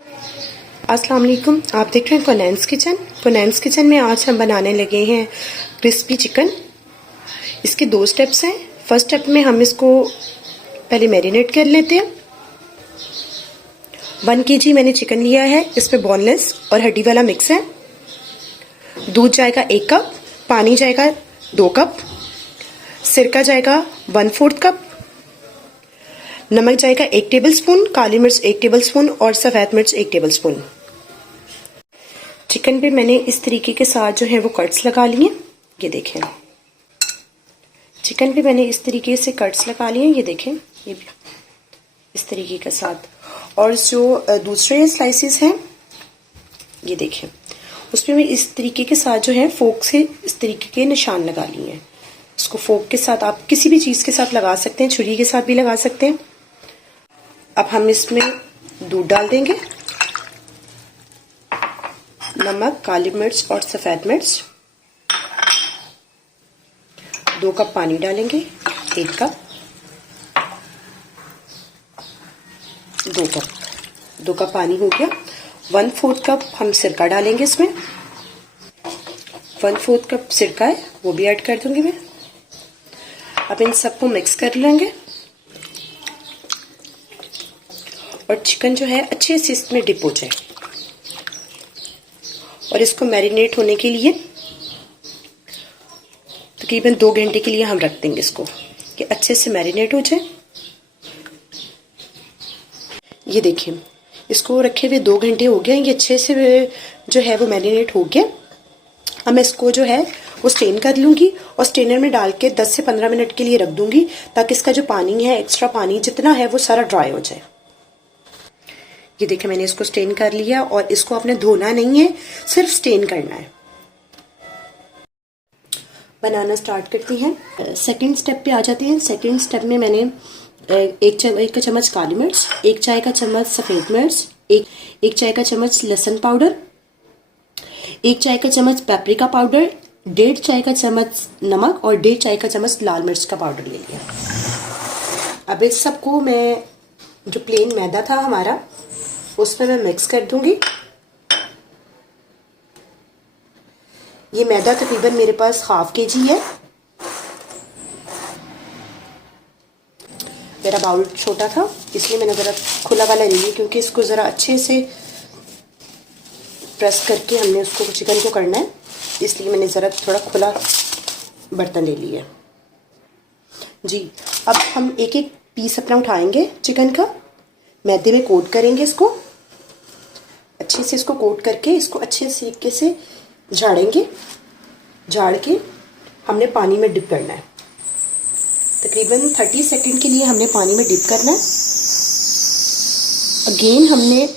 अस्सलाम वालेकुम, आप देख रहे हैं कोनैंस किचन। कोनैंस किचन में आज हम बनाने लगे हैं क्रिस्पी चिकन। इसके 2 स्टेप्स हैं। फर्स्ट स्टेप में हम इसको पहले मैरिनेट कर लेते हैं। 1 kg मैंने चिकन लिया है, इसमें बोनलेस और हड्डी वाला मिक्स है। दूध जाएगा 1 कप, पानी जाएगा 2 कप, सिरका जाएगा 1/4 कप, नमक जाएगा 1 टेबलस्पून, काली मिर्च 1 टेबलस्पून और सफ़ेद मिर्च 1 टेबलस्पून। चिकन पे मैंने इस तरीके के साथ जो है वो कट्स लगा लिए। ये देखें, चिकन पे मैंने इस तरीके से कट्स लगा लिए। ये देखें, ये भी इस तरीके के साथ। और जो दूसरे स्लाइसेस हैं, ये देखें, उसमें मैं इस तरीके के साथ जो है फोक से इस तरीके के निशान लगा लिए हैं। इसको फोक के साथ आप किसी भी चीज़ के साथ लगा सकते हैं, छुरी के साथ भी लगा सकते हैं। अब हम इसमें दूध डाल देंगे, नमक, काली मिर्च और सफ़ेद मिर्च। 2 कप पानी डालेंगे, 1 कप, 2 कप पानी हो गया। 1/4 कप हम सिरका डालेंगे इसमें। 1/4 कप सिरका है, वो भी ऐड कर दूंगी मैं। अब इन सबको मिक्स कर लेंगे और चिकन जो है अच्छे से इसमें डिप हो जाए। और इसको मैरिनेट होने के लिए तकरीबन 2 घंटे के लिए हम रख देंगे इसको, कि अच्छे से मैरिनेट हो जाए। ये देखिए, इसको रखे हुए 2 घंटे हो गए। ये अच्छे से जो है वो मैरिनेट हो गया। अब मैं इसको जो है वो स्टेन कर लूंगी और स्टेनर में डाल के 10 से 15 मिनट के लिए रख दूंगी, ताकि इसका जो पानी है, एक्स्ट्रा पानी जितना है वो सारा ड्राई हो जाए। ये देखिए, मैंने इसको स्टेन कर लिया और इसको आपने धोना नहीं है, सिर्फ स्टेन करना है। बनाना स्टार्ट करती हैं। सेकंड स्टेप पे आ जाते हैं। सेकंड स्टेप में मैंने 1 चम्मच काली मिर्च, 1 चाय का चम्मच सफ़ेद मिर्च, 1 चाय का चम्मच लहसुन पाउडर, 1 चाय का चम्मच पेपरिका पाउडर, 1.5 चाय का चम्मच नमक और 1.5 चाय का चम्मच लाल मिर्च का पाउडर ले लिया। अब इस सबको मैं जो प्लेन मैदा था हमारा, उसमें मैं मिक्स कर दूंगी। ये मैदा तकरीबन मेरे पास 1/2 kg है। मेरा बाउल छोटा था, इसलिए मैंने ज़रा खुला वाला ले लिया, क्योंकि इसको ज़रा अच्छे से प्रेस करके हमने उसको चिकन को करना है, इसलिए मैंने ज़रा थोड़ा खुला बर्तन ले लिया। जी, अब हम एक एक पीस अपना उठाएंगे चिकन का, मैदे में कोट करेंगे इसको अच्छे से। इसको कोट करके इसको अच्छे तरीके से झाड़ेंगे। झाड़ के हमने पानी में डिप करना है। तकरीबन 30 सेकंड के लिए हमने पानी में डिप करना है। अगेन हमने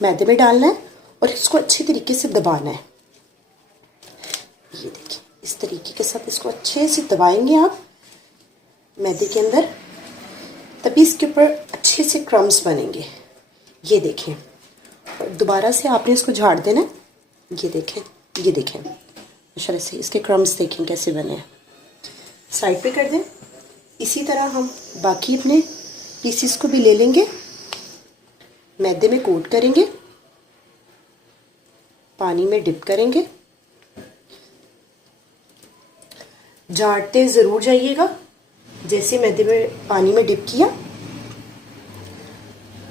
मैदे में डालना है और इसको अच्छे तरीके से दबाना है। ये देखिए, इस तरीके के साथ इसको अच्छे से दबाएंगे आप मैदे के अंदर, तभी इसके ऊपर अच्छे से क्रम्स बनेंगे। ये देखें, और दोबारा से आपने इसको झाड़ देना। ये देखें, ये देखें, माशाल्लाह से इसके क्रम्स देखें कैसे बने हैं। साइड पे कर दें। इसी तरह हम बाकी अपने पीसीस को भी ले लेंगे, मैदे में कोट करेंगे, पानी में डिप करेंगे। झाड़ते ज़रूर जाइएगा। जैसे मैदे में पानी में डिप किया,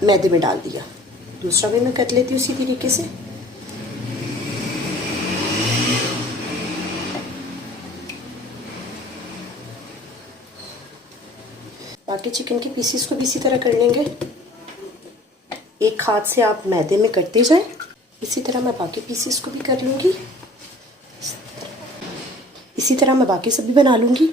मैदे में डाल दिया। दूसरा भी मैं कर लेती हूँ उसी तरीके से। बाकी चिकन के पीसीस को भी इसी तरह कर लेंगे। एक हाथ से आप मैदे में करते जाएं। इसी तरह मैं बाकी पीसीस को भी कर लूँगी। इसी तरह मैं बाकी सब भी बना लूँगी।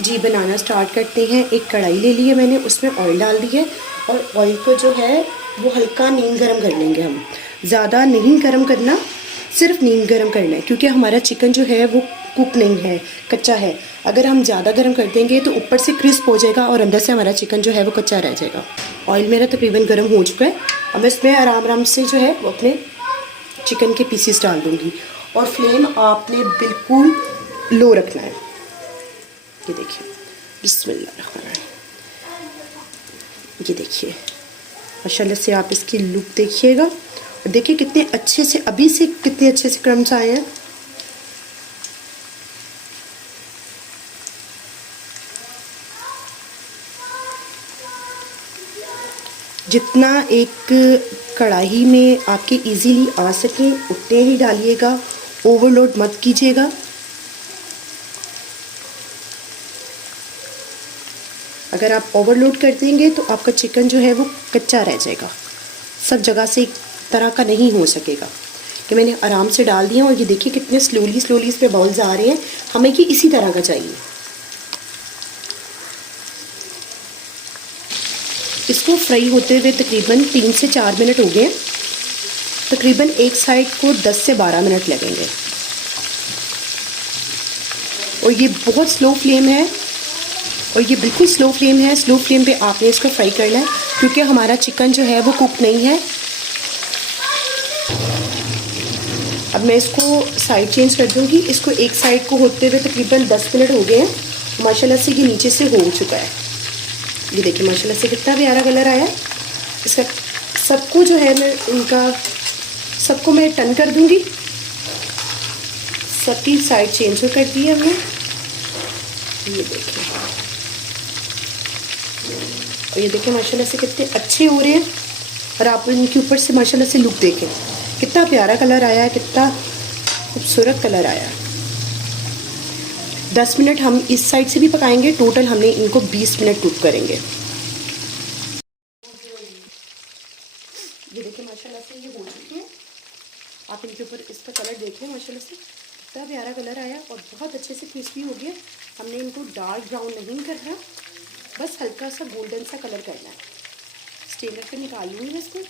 जी, बनाना स्टार्ट करते हैं। एक कढ़ाई ले ली है मैंने, उसमें ऑयल डाल दी है और ऑयल को जो है वो हल्का नीम गरम कर लेंगे हम। ज़्यादा नहीं गरम करना, सिर्फ नीम गरम करना है, क्योंकि हमारा चिकन जो है वो कुक नहीं है, कच्चा है। अगर हम ज़्यादा गरम कर देंगे तो ऊपर से क्रिस्प हो जाएगा और अंदर से हमारा चिकन जो है वो कच्चा रह जाएगा। ऑयल मेरा तकरीबन गर्म हो चुका है। अब मैं इसमें आराम आराम से जो है वो अपने चिकन के पीसेस डाल दूँगी और फ्लेम आपने बिल्कुल लो रखना है। ये देखिए, बिस्मिल्लाह। ये देखिए, माशाल्लाह से आप इसकी लुक देखिएगा और देखिए कितने अच्छे से, अभी से कितने अच्छे से क्रम्स आए हैं। जितना एक कढ़ाई में आपके इजीली आ सके उतने ही डालिएगा, ओवरलोड मत कीजिएगा। अगर आप ओवरलोड कर देंगे तो आपका चिकन जो है वो कच्चा रह जाएगा, सब जगह से एक तरह का नहीं हो सकेगा। कि मैंने आराम से डाल दिया और ये देखिए कितने स्लोली स्लोली इस पे बॉल्स आ रहे हैं। हमें कि इसी तरह का चाहिए। इसको फ्राई होते हुए तकरीबन 3 से 4 मिनट हो गए। तकरीबन एक साइड को 10 से 12 मिनट लगेंगे और ये बहुत स्लो फ्लेम है, और ये बिल्कुल स्लो फ्लेम है। स्लो फ्लेम पे आपने इसको फ्राई करना है क्योंकि हमारा चिकन जो है वो कुक नहीं है। अब मैं इसको साइड चेंज कर दूंगी। इसको एक साइड को होते हुए तकरीबन 10 मिनट हो गए हैं। माशाल्लाह से ये नीचे से हो चुका है। ये देखिए माशाल्लाह से कितना प्यारा कलर आया है इसका। सबको जो है मैं इनका सबको मैं टर्न कर दूंगी। सबकी साइड चेंज कर दी है हमने। ये देखिए, और ये देखिए माशाल्लाह से कितने अच्छे हो रहे हैं। और आप इनके ऊपर से माशाल्लाह से लुक देखें, कितना प्यारा कलर आया है, कितना खूबसूरत कलर आया है। 10 मिनट हम इस साइड से भी पकाएंगे। टोटल हमने इनको 20 मिनट कुक करेंगे। ये देखिए माशाल्लाह से ये हो चुके हैं। आप इनके ऊपर इसका कलर देखिए माशाल्लाह से कितना प्यारा कलर आया और बहुत अच्छे से क्रिस्पी हो गया। हमने इनको डार्क ब्राउन नहीं करना, बस हल्का सा गोल्डन सा कलर करना है। स्टेनर पे निकाल लूँगी इसको।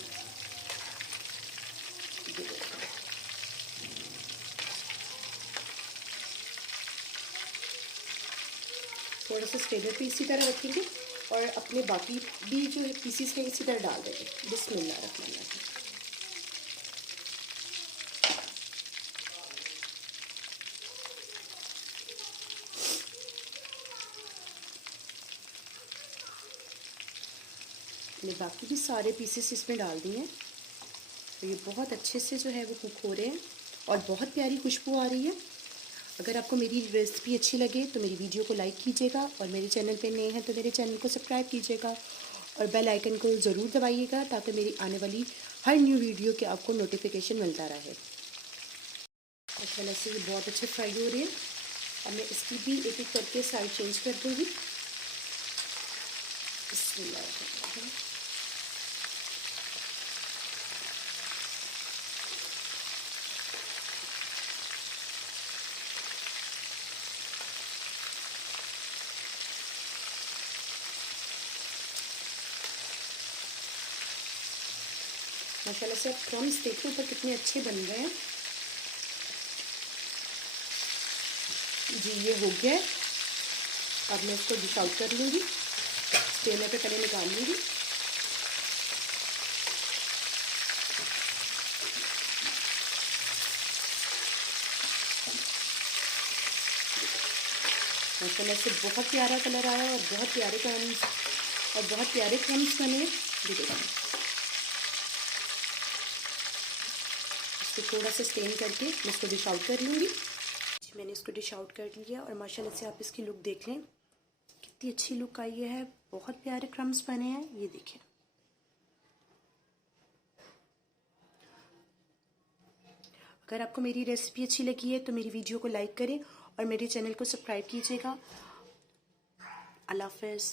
थोड़ा सा स्टेनर पे इसी तरह रखेंगे और अपने बाकी भी जो है पीसीस हैं इसी तरह डाल देंगे। बिस्मिल्लाहिर्रहमानिर्रहीम। मैंने बाकी भी सारे पीसेस इसमें डाल दिए हैं। तो ये बहुत अच्छे से जो है वो कुक हो रहे हैं और बहुत प्यारी खुशबू आ रही है। अगर आपको मेरी रेसिपी अच्छी लगे तो मेरी वीडियो को लाइक कीजिएगा और मेरे चैनल पे नए हैं तो मेरे चैनल को सब्सक्राइब कीजिएगा और बेल आइकन को ज़रूर दबाइएगा ताकि मेरी आने वाली हर न्यू वीडियो के आपको नोटिफिकेशन मिलता रहे। माशाल्लाह से ये बहुत अच्छे फ्राई हो रहे हैं। अब मैं इसकी भी एक एक करके साइड चेंज कर दूँगी। माशाल्लाह से आप क्रम्स देखो ऊपर कितने अच्छे बन गए हैं। जी ये हो गया है। अब मैं इसको डिश आउट कर लूँगी। स्टेनर पे पहले निकाल लूँगी। माशाल्लाह से बहुत प्यारा कलर आया और बहुत प्यारे क्रम्स बने। इसको थोड़ा सा स्टेन करके मैं इसको डिश आउट कर लूँगी। मैंने इसको डिश आउट कर लिया और माशाल्लाह से आप इसकी लुक देख लें, कितनी अच्छी लुक आई है। बहुत प्यारे क्रम्स बने हैं। ये देखें। अगर आपको मेरी रेसिपी अच्छी लगी है तो मेरी वीडियो को लाइक करें और मेरे चैनल को सब्सक्राइब कीजिएगा। अल्लाह हाफ़िज़।